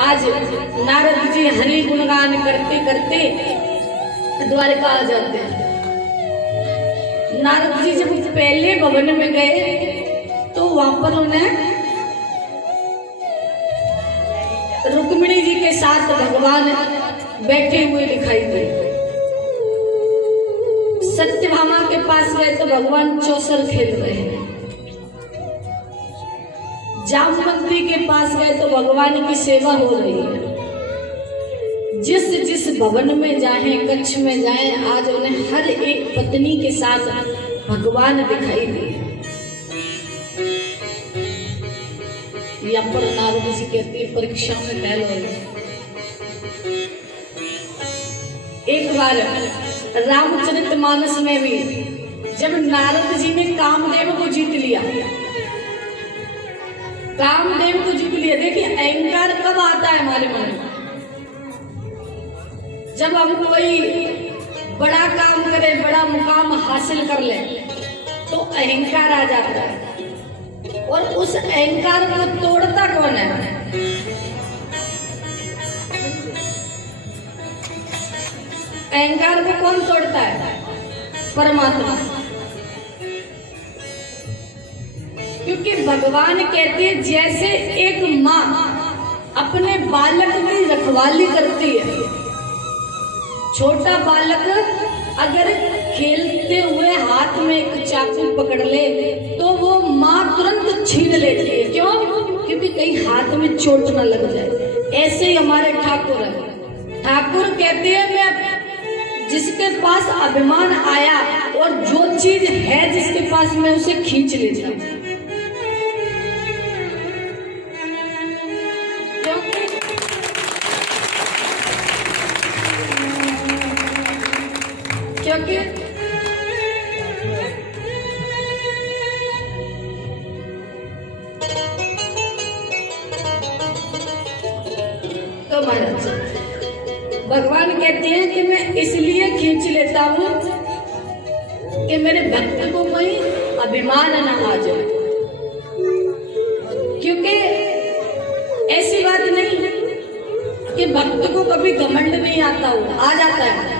आज नारद जी हरि गुणगान करते करते द्वारका आ जाते हैं। नारद जी जब पहले भवन में गए तो वहां पर उन्हें रुक्मिणी जी के साथ भगवान बैठे हुए दिखाई दिए। सत्यभामा के पास गए तो भगवान चौसर खेल रहे हैं। जामवंती के पास गए तो भगवान की सेवा हो रही है। जिस जिस भवन में जाएं, कच्छ में जाएं, आज उन्हें हर एक पत्नी के साथ भगवान दिखाई दिए। यहाँ पर नारद जी कहते हैं परीक्षा में फेल हो गए। एक बार रामचरितमानस में भी जब नारद जी ने कामदेव को जीत लिया, कामदेव को जीत लिया। देखिए अहंकार कब आता है हमारे मन में? जब हम कोई बड़ा काम करें, बड़ा मुकाम हासिल कर ले तो अहंकार आ जाता है। और उस अहंकार को तोड़ता कौन है? अहंकार को कौन तोड़ता है? परमात्मा। क्योंकि भगवान कहते हैं जैसे एक माँ अपने बालक की रखवाली करती है। छोटा बालक अगर खेलते हुए हाथ में एक चाकू पकड़ ले तो वो माँ तुरंत छीन लेती है। क्यों? क्योंकि कहीं हाथ में चोट न लग जाए। ऐसे ही हमारे ठाकुर है। ठाकुर कहते हैं मैं जिसके पास अभिमान आया और जो चीज है जिसके पास मैं उसे खींच लेता हूं। क्योंकि तो महाराज भगवान कहते हैं कि मैं इसलिए खींच लेता हूं कि मेरे भक्त को कोई अभिमान न आ जाए। क्योंकि ऐसी बात नहीं कि भक्त को कभी घमंड नहीं आता हो, आ जाता है,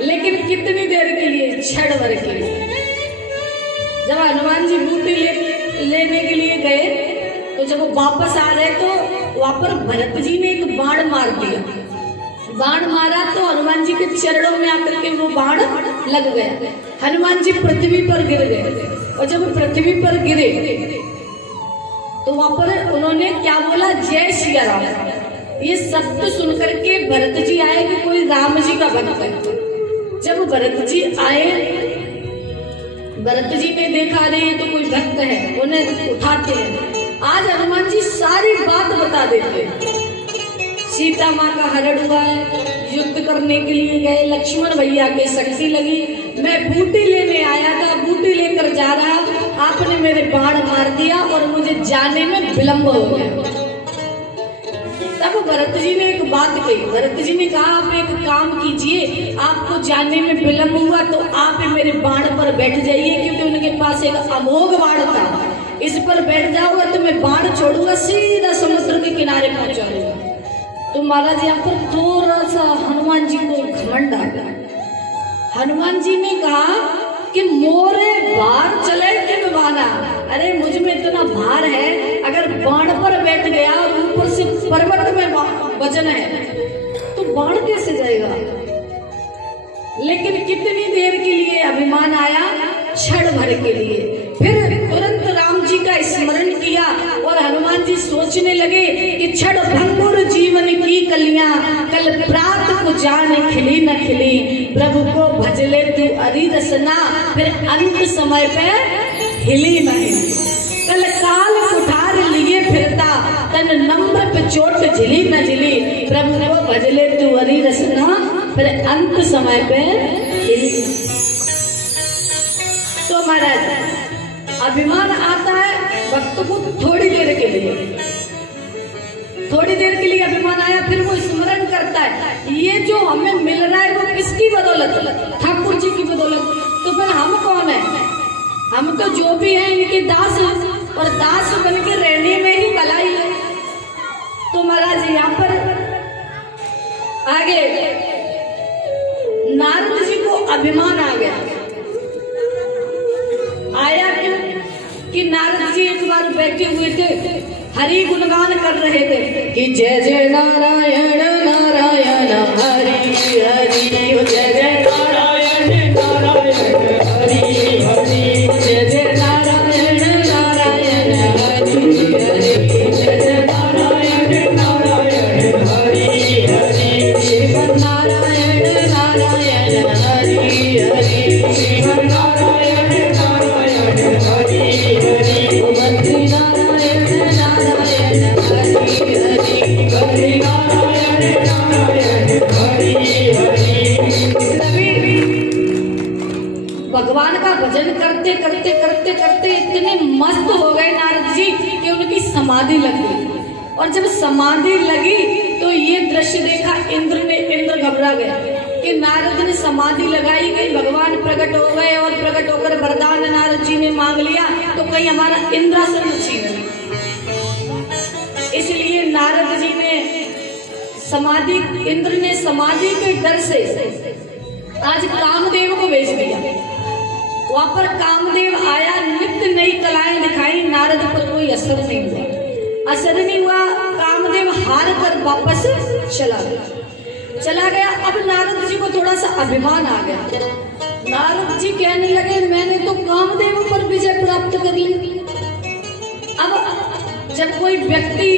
लेकिन कितनी देर के लिए? क्षण भर के लिए। जब हनुमान जी बूटी लेने के लिए गए तो जब वो वापस आ रहे तो वहां पर भरत जी ने एक बाण मार दिया। बाण मारा तो हनुमान जी के चरणों में आकर के वो बाण लग गया। हनुमान जी पृथ्वी पर गिर गए। और जब पृथ्वी पर गिरे तो वहां पर उन्होंने क्या बोला? जय श्री राम। ये शब्द सुनकर के भरत जी आए कि कोई राम जी का भक्त है। जब भरत जी आए, भरत जी ने देखा नहीं तो कोई भक्त है, उन्हें उठाते हैं। आज हनुमान जी सारी बात बता देते हैं। सीता माँ का हरण हुआ है, युद्ध करने के लिए गए, लक्ष्मण भैया के शक्ति लगी, मैं बूटी लेने आया था, बूटी लेकर जा रहा, आपने मेरे बाण मार दिया और मुझे जाने में विलंब हो गया। तब भरत जी ने एक बात कही। भरत जी ने कहा आप एक काम कीजिए, आपको जाने में विलंब हुआ तो आप मेरे बाण पर बैठ जाइए, क्योंकि उनके पास एक अमोघ बाण था। इस पर बैठ जाओगे तो मैं बाण छोड़ूंगा, सीधा समुद्र के किनारे पहुंचाऊंगा। तो महाराज यहाँ पर थोड़ा सा हनुमान जी को घमंड आ गया। हनुमान जी ने कहा कि मोरे भार चले कि बाना। अरे मुझ में इतना भार है, अगर बाण पर बैठ गया और ऊपर से पर्वत में वजन है तो बाण कैसे जाएगा? लेकिन कितनी देर के लिए अभिमान आया? क्षण भर के लिए। फिर तुरंत राम जी का स्मरण किया और हनुमान जी सोचने लगे कि क्षण भंगुर जीवन की कलियां, कल प्रात को जान खिली न खिली, प्रभु को भजले तू अरी रसना, फिर अंत समय पे हिली न हिली। कल काल कुठार लिए फिरता, तन नम्र पे चोट झिली न झिली, प्रभु को भजले तू अरी रसना, फिर अंत समय पे हिली। तो महाराज अभिमान आता है भक्त को थोड़ी देर के लिए, थोड़ी देर के लिए अभिमान आया, फिर वो स्मरण करता है ये जो हमें मिल रहा है वो किसकी बदौलत? ठाकुर जी की बदौलत। तो फिर हम कौन है? हम तो जो भी हैं इनके दास हैं, और दास बन के रहने में ही भलाई है। आगे नारद जी को अभिमान आ गया। आया क्यों कि नारद जी एक बार बैठे हुए थे, हरि गुणगान कर रहे थे कि जय जय नारायण नारायण हरि हरि, जय जय नारायण नारायण हरि हरि, जय जय नारायण नारायण हरि हरि, जय जय नारायण नारायण हरि हरि, शिव नारायण नारायण हरि हरि, शिव नारायण नारायण हरि हरि, बद्री नारायण नारायण हरि हरि, बद्री नारायण नारायण हरि हरि। भगवान का भजन करते करते करते करते इतने मस्त हो गए नारद जी कि उनकी समाधि लग गई। और जब समाधि लगी तो ये दृश्य देखा इंद्र घबरा गया कि नारद ने समाधि लगाई गई, भगवान प्रकट हो गए और प्रकट होकर वरदान नारद जी ने मांग लिया तो कहीं हमारा इंद्रासन छीन लिया। इसलिए नारद जी ने इंद्र ने समाधि के डर से आज कामदेव को भेज दिया। वहां पर कामदेव आया, नित्य नई कलाएं दिखाई, नारद पर कोई असर नहीं हुआ। असर नहीं हुआ, कामदेव हार कर वापस चला गया। अब नारद जी को थोड़ा सा अभिमान आ गया। नारद जी कहने लगे मैंने तो कामदेव पर विजय प्राप्त कर ली। अब जब कोई व्यक्ति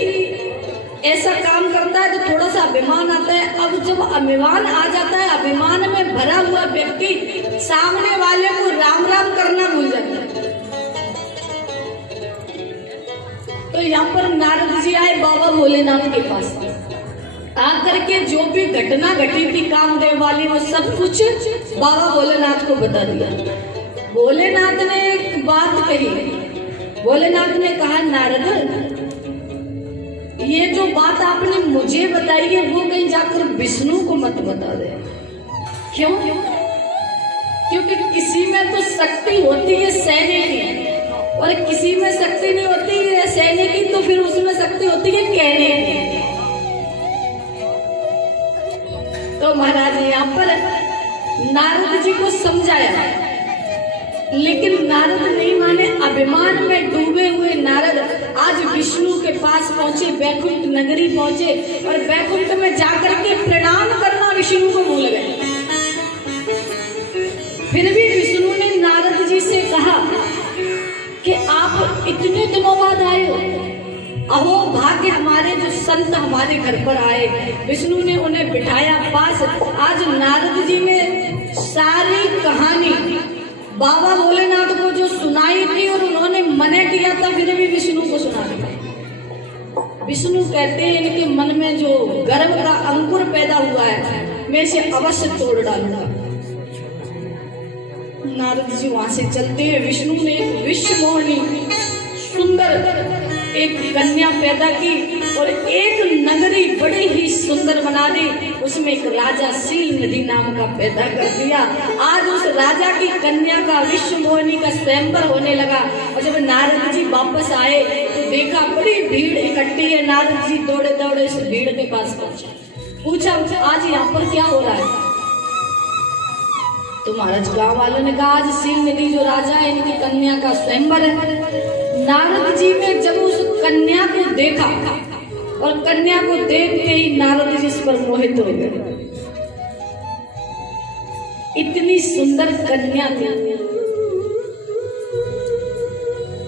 ऐसा काम करता है तो थोड़ा सा अभिमान आता है। अब जब अभिमान आ जाता है, अभिमान में भरा हुआ व्यक्ति सामने वाले को राम राम करना भूल जाता है। तो यहाँ पर नारद जी आए बाबा भोलेनाथ के पास, आकर के जो भी घटना घटी थी कामदेव वाली वो सब कुछ बाबा भोलेनाथ को बता दिया। भोलेनाथ ने एक बात कही, भोलेनाथ ने कहा नारद ये जो बात आपने मुझे बताई है वो कहीं जाकर विष्णु को मत बता दे। क्यों? क्योंकि किसी में तो शक्ति होती है सहने की और किसी में शक्ति नहीं होती है सहने की, तो फिर उसमें शक्ति होती है कहने की। तो महाराज यहाँ पर नारद जी को समझाया, लेकिन नारद नहीं माने। अभिमान में डूबे हुए नारद आज विष्णु के पास पहुंचे, बैकुंठ नगरी पहुंचे और बैकुंठ में जाकर के प्रणाम करना विष्णु को भूल गए। फिर भी विष्णु ने नारद जी से कहा कि आप इतने दिनों बाद आए हो, अहो भाग्य हमारे जो संत हमारे घर पर आए। विष्णु ने उन्हें बिठाया पास। आज नारद जी ने सारी कहानी बाबा भोलेनाथ को जो सुनाई थी और उन्होंने मना किया था, फिर भी विष्णु को सुना दिया। विष्णु कहते हैं इनके मन में जो गर्व का अंकुर पैदा हुआ है मैं इसे अवश्य तोड़ डालूंगा। नारद जी वहां से चलते हैं। विष्णु ने एक विश्व मोहिनी सुंदर एक कन्या पैदा की और एक नगरी बड़ी ही सुंदर बना दी। उसमें एक राजा शील नदी नाम का पैदा कर दिया। आज उस राजा की कन्या का विश्व मोहिनी का स्वयंवर होने लगा। और जब नारद जी वापस आए तो देखा बड़ी भीड़ इकट्ठी है। नारद जी दौड़े दौड़े इस भीड़ के पास पहुंचे, पूछा आज यहाँ पर क्या हो रहा है? तो महाराज गांव वालों ने कहा आज शील नदी जो राजा है इनकी कन्या का स्वयंवर है। नारद जी ने जब उस कन्या को देखा और कन्या को देख के ही नारद जी इस पर मोहित हो गए। इतनी सुंदर कन्या थी।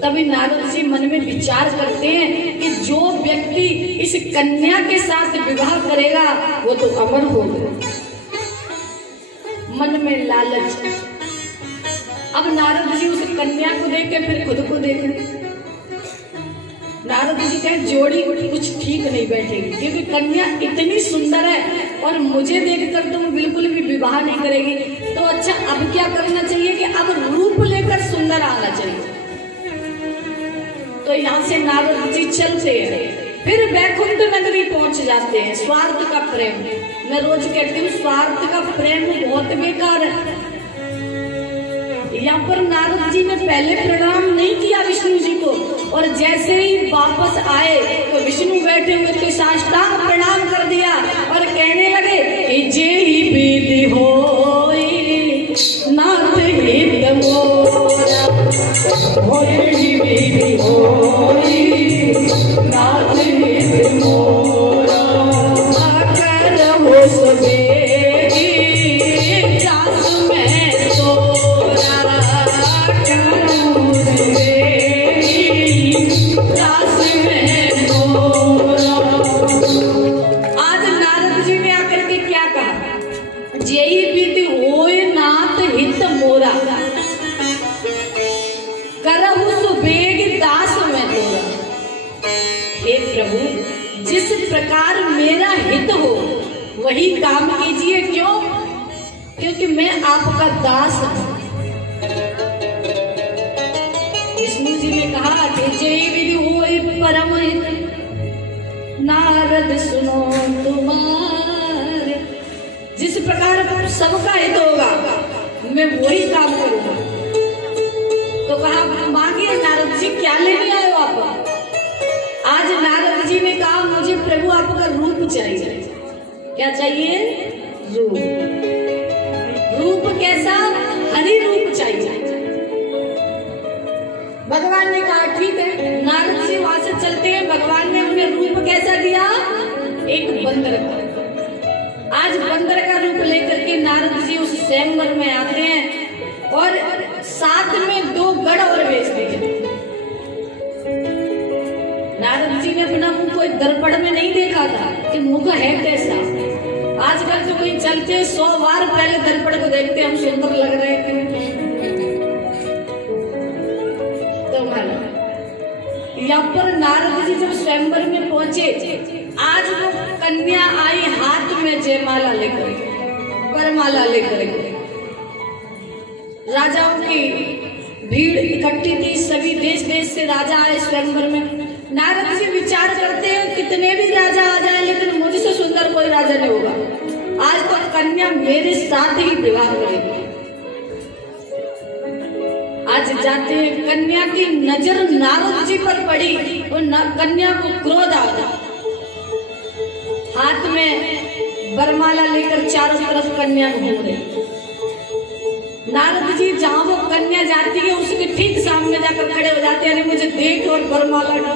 तभी नारद जी मन में विचार करते हैं कि जो व्यक्ति इस कन्या के साथ विवाह करेगा वो तो अमर होगा। मन में लालच। अब नारद जी उस कन्या को देख के फिर खुद को देखें। नारद जी कहें जोड़ी कुछ ठीक नहीं बैठेगी, क्योंकि कन्या इतनी सुंदर है और मुझे देखकर तुम बिल्कुल भी विवाह नहीं करेगी। तो अच्छा अब क्या करना चाहिए कि अब रूप लेकर सुंदर आना चाहिए। तो यहाँ से नारद जी चलते हैं, फिर बैकुंठ नगरी पहुंच जाते हैं। स्वार्थ का प्रेम, मैं रोज कहती हूँ स्वार्थ का प्रेम बहुत बेकार है। यहाँ पर नारद जी ने पहले प्रणाम नहीं किया विष्णु जी को और जैसे ही वापस आए तो विष्णु बैठे हुए थे साष्टांग प्रणाम कर दिया और कहने लगे हे हे प्रभु, जिस प्रकार मेरा हित हो वही काम कीजिए। क्यों? क्योंकि मैं आपका दास हूं। विष्णु जी ने कहा कि जय विधि होय परम हित, नारद सुनो तुम्हारे। जिस प्रकार सबका हित होगा मैं वही काम करूंगा। तो कहा मांगिए नारद जी, क्या लेने आए हो आप? आज नारद जी ने कहा मुझे प्रभु आपका रूप चाहिए। क्या चाहिए? रूप। रूप कैसा? हरि रूप चाहिए। भगवान ने कहा ठीक है। नारद जी वहां से चलते हैं। भगवान ने उन्हें रूप कैसा दिया? एक बंदर का। आज बंदर का रूप लेकर के नारद जी उस स्वयंवर में आते हैं और साथ में 2 गढ़ और भेज दिए। नारद जी ने अपना मुंह कोई दर्पण में नहीं देखा था कि मुख है कैसा। आजकल तो कोई चलते 100 बार पहले दर्पण को देखते हम सुंदर लग रहे थे। तो यहाँ पर नारद जी जब स्वयंवर में पहुंचे, आज वो कन्या आई हाथ में जयमाला लेकर, वरमाला लेकर। राजाओं की भीड़ इकट्ठी थी, सभी देश देश से राजा आए स्वयंवर में। नारद जी विचार करते हैं कितने भी राजा आ जाए लेकिन मुझसे सुंदर कोई राजा नहीं होगा। आज तो कन्या मेरे साथ ही विवाह करेगी। आज जाते हैं, कन्या की नजर नारद जी पर पड़ी और कन्या को क्रोध आ गया। हाथ में वरमाला लेकर चारों तरफ कन्या घूम रही। नारद जी जहां वो कन्या जाती है उसके ठीक सामने जाकर खड़े हो जाते हैं, अरे मुझे देख और वरमाला।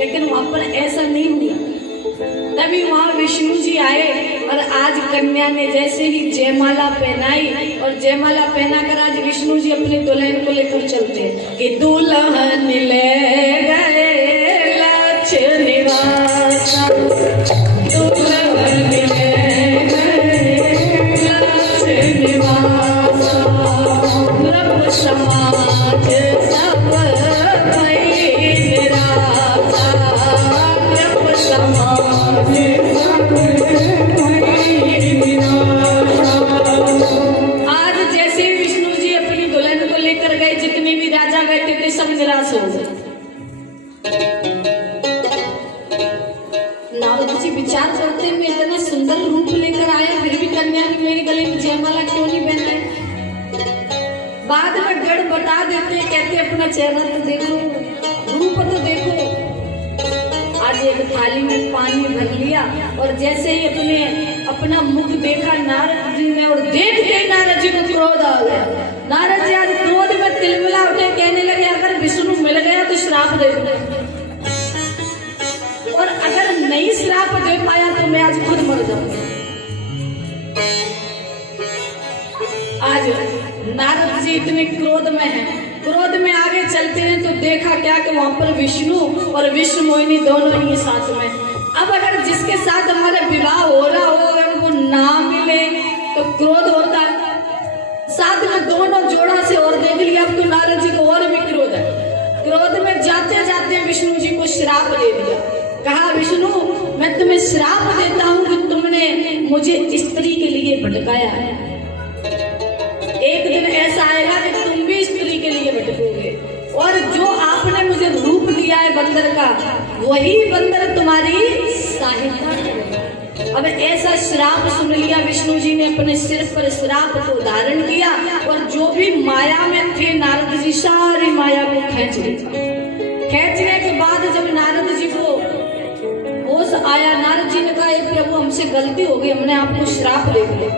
लेकिन वहां पर ऐसा नहीं हुआ। तभी वहां विष्णु जी आए और आज कन्या ने जैसे ही जयमाला पहनाई और जयमाला पहनाकर आज विष्णु जी अपने दुल्हन को लेकर चलते हैं कि दुल्हन ले गए लक्ष्य निवासा, दुल्हन ले गए लक्ष्य निवासा, द्रव समाज सब भई निराशा, द्रव समाज सब भई निराशा। आज जैसे विष्णु जी अपनी दुल्हन को लेकर गए, जितने भी राजा बैठे थे सब निराश हो गए। नारद जी विचार करते मैं इतना सुंदर रूप लेकर आया, फिर भी कन्या ने मेरे गले में जयमाला क्यों नहीं पहना है? बाद में गढ़ बता देते, कहते अपना चेहरा तो देखो, रूप तो देखो। आज एक थाली में पानी भर लिया और जैसे ही अपना मुख देखा नारद जी ने और देखते नारद जी को क्रोध आ गया। नारद जी आज क्रोध में तिलमिला उठे, कहने लगे अगर विष्णु मिल गया तो श्राप दे दो, और अगर नहीं श्राप दे पाया तो मैं आज खुद मर जाऊंगा। आज नारद जी इतने क्रोध में हैं। क्रोध में आगे चलते हैं तो देखा क्या कि वहां पर विष्णु और विष्णु मोहिनी दोनों ही साथ में। अब अगर जिसके साथ हमारा विवाह हो रहा हो अगर उनको ना मिले तो क्रोध होता है। साथ में दोनों जोड़ा से और देख लिया, अब तो नारद जी को और भी क्रोध है। क्रोध में जाते जाते विष्णु जी को श्राप दे दिया। कहा विष्णु मैं तुम्हें श्राप देता हूँ कि तुमने मुझे स्त्री के लिए भटकाया है। एक दिन ऐसा आएगा कि तुम भी स्त्री के लिए भटकोगे, और जो आपने मुझे रूप दिया है बंदर का, वही बंदर तुम्हारी सहायता करेगा। अब ऐसा श्राप सुन लिया, विष्णु जी ने अपने सिर पर श्राप को धारण किया और जो भी माया में थे नारद जी सारी माया को खींच लिया। खींचने के बाद जब नारद जी को होश आया, नारद जी ने कहा प्रभु हमसे गलती हो गई, हमने आपको श्राप दे दिया।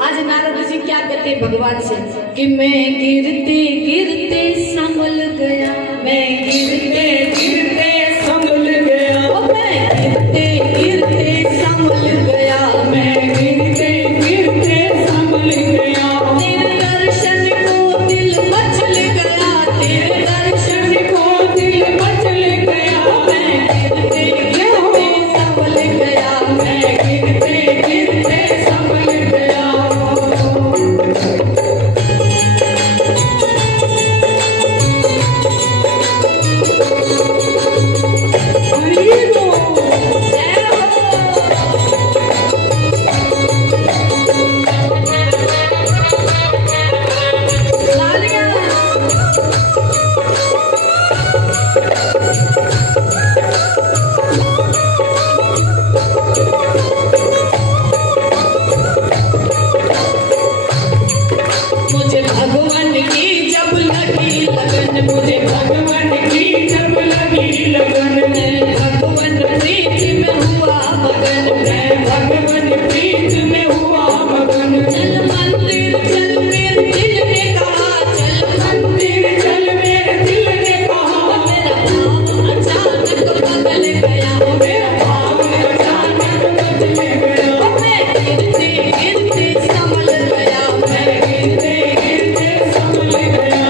आज नारद जी क्या कहते भगवान से कि मैं गिरते गिरते संभल गया, मैं गिरते गिरते संभल गया, मैं गिरते गिरते संभल गया, मैं गिरते गिरते संभल गया। तेरे दर्शन को दिल मचल गया, तेरे दर्शन को दिल मचल गया, मैं गिरते गिरते संभल गया, मैं गिरते गिरते संभल गया। मुझे भगवान की जब लगी लगन, मुझे भगवान की जब लगी लगन, मैं भगवान प्रीत में हुआ मगन, मैं भगवान प्रीत में हुआ मगन। चल मंदिर चल मेरे दिल ने कहा, चल मंदिर चल मेरे दिल ने कहा, मेरा भाव अचानक बदल गया, मेरा भाव अचानक बदल गया। मैं गिरते गिरते संभल गया, मैं गिरते गिरते संभल गया।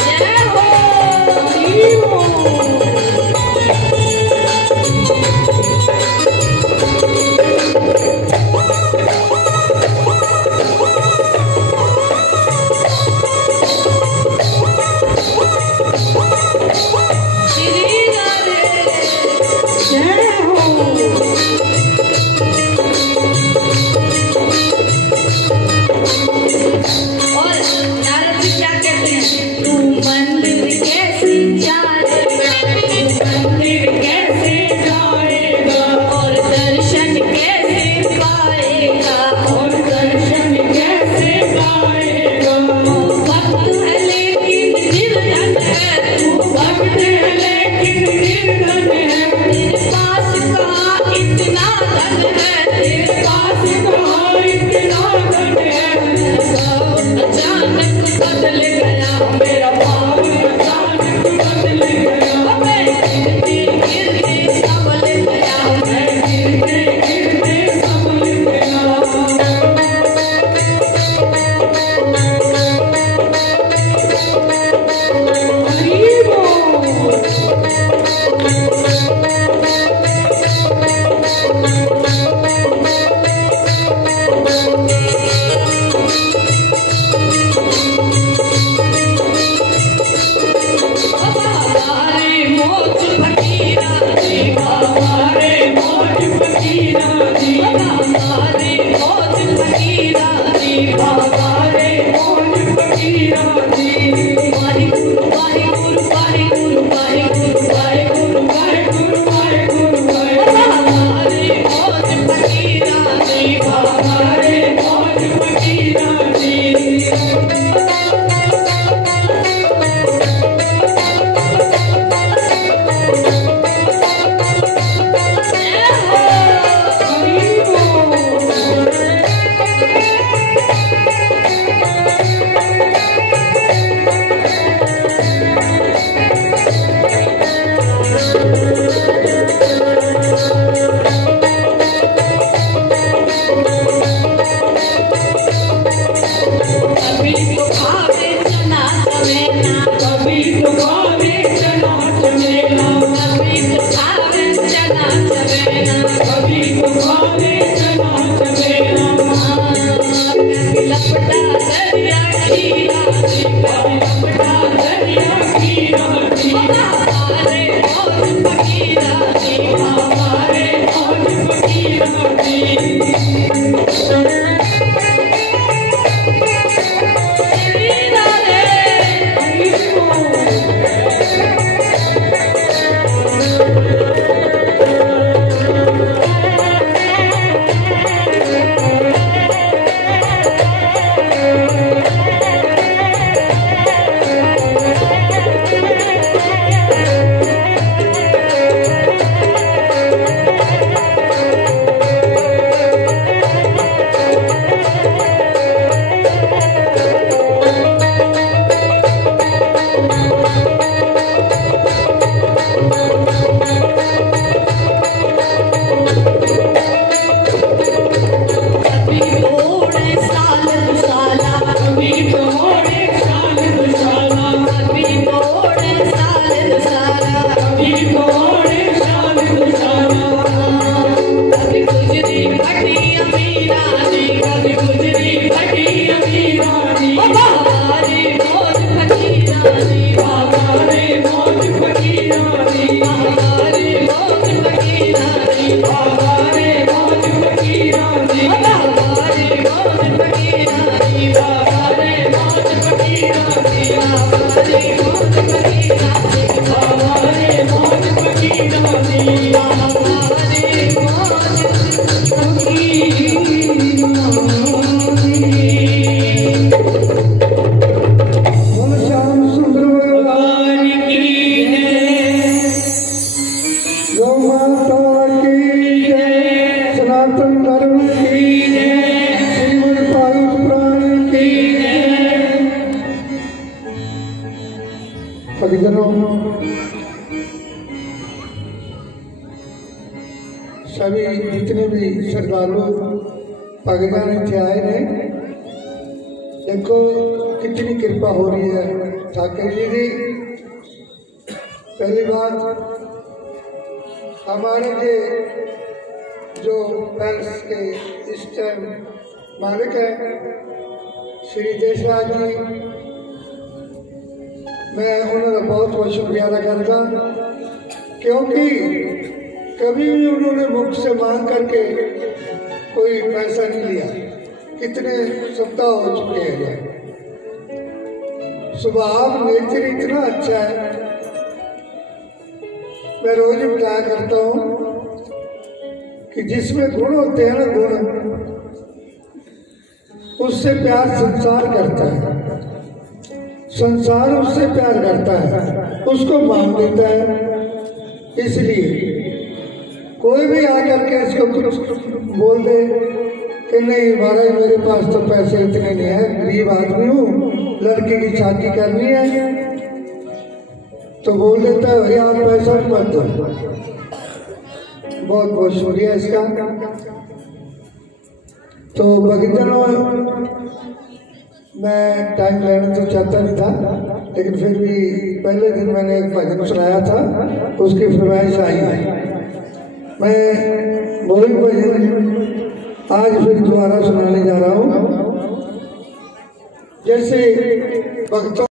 जय हो श्री राधे, जय हो। और नारद जी क्या कहते हैं? तू मंदिर कैसे जाएगा, तू मंदिर कैसे जाएगा, और दर्शन कैसे पाएगा, और दर्शन कैसे पाएगा। भक्त है लेकिन निर्धन है, तू भक्त है लेकिन निर्धन है। तेरे पास कहाँ इतना धन है, तेरे पास कहाँ इतना धन है। अचानक बदल गया, मेरा भाव अचानक बदल गया। मैं गिरते गिरते संभल गया, मैं गिरते गिरते संभल गया। हरि बोल। हमारे मौज फकीरा जी, हमारे मौज फकीरा जी, हमारे मौज फकीरा जी, हमारे मौज फकीरा जी। वाहिगुरु वाहिगुरु वाहिगुरु वाहिगुरु वाहिगुरु वाहिगुरु वाहिगुरु वाहिगुरु। हमारे मौज फकीरा जी, हमारे मौज फकीरा जी। कभी तो भावे चना चमेला, कभी तो भावे चना चमेला, कभी तो भावे चना चमेला, कभी तो भावे चना चमेला। कभी लपटा दरिया खीरा जी, कभी लपटा दरिया खीरा जी। हमारे मौज फकीरा जी, हमारे मौज फकीरा जी। श्री राधे, हरि बोल। भक्तजनों, सभी जितने भी श्रद्धालु भगवान इतने आए ने, देखो कितनी कृपा हो रही है ठाकुर जी की। पहली बात, हमारे के जो पैलेस के इस टाइम मालिक है श्री देशराज जी, मैं उन्होंने बहुत बहुत शुक्रिया अदा करता, क्योंकि कभी भी उन्होंने मुख से मांग करके कोई पैसा नहीं लिया। कितने सप्ताह हो चुके हैं। स्वभाव नेचर इतना अच्छा है, मैं रोज बताया करता हूँ कि जिसमें गुण होते हैं ना, गुण, उससे प्यार संसार करता है, संसार उससे प्यार करता है, उसको मान देता है। इसलिए कोई भी आकर के इसको कुछ बोल दे कि नहीं महाराज मेरे पास तो पैसे इतने नहीं है, गरीब आदमी हूँ, लड़के की शादी करनी है, तो बोल देता है भैया आप पैसा मत दो। बहुत बहुत शुक्रिया इसका। तो भक्तजनों, मैं टाइम लेना तो चाहता नहीं था, लेकिन फिर भी पहले दिन मैंने एक भजन सुनाया था, उसकी फरमाइश आई है। मैं वही भजन आज फिर दोबारा सुनाने जा रहा हूँ। जैसे भक्तों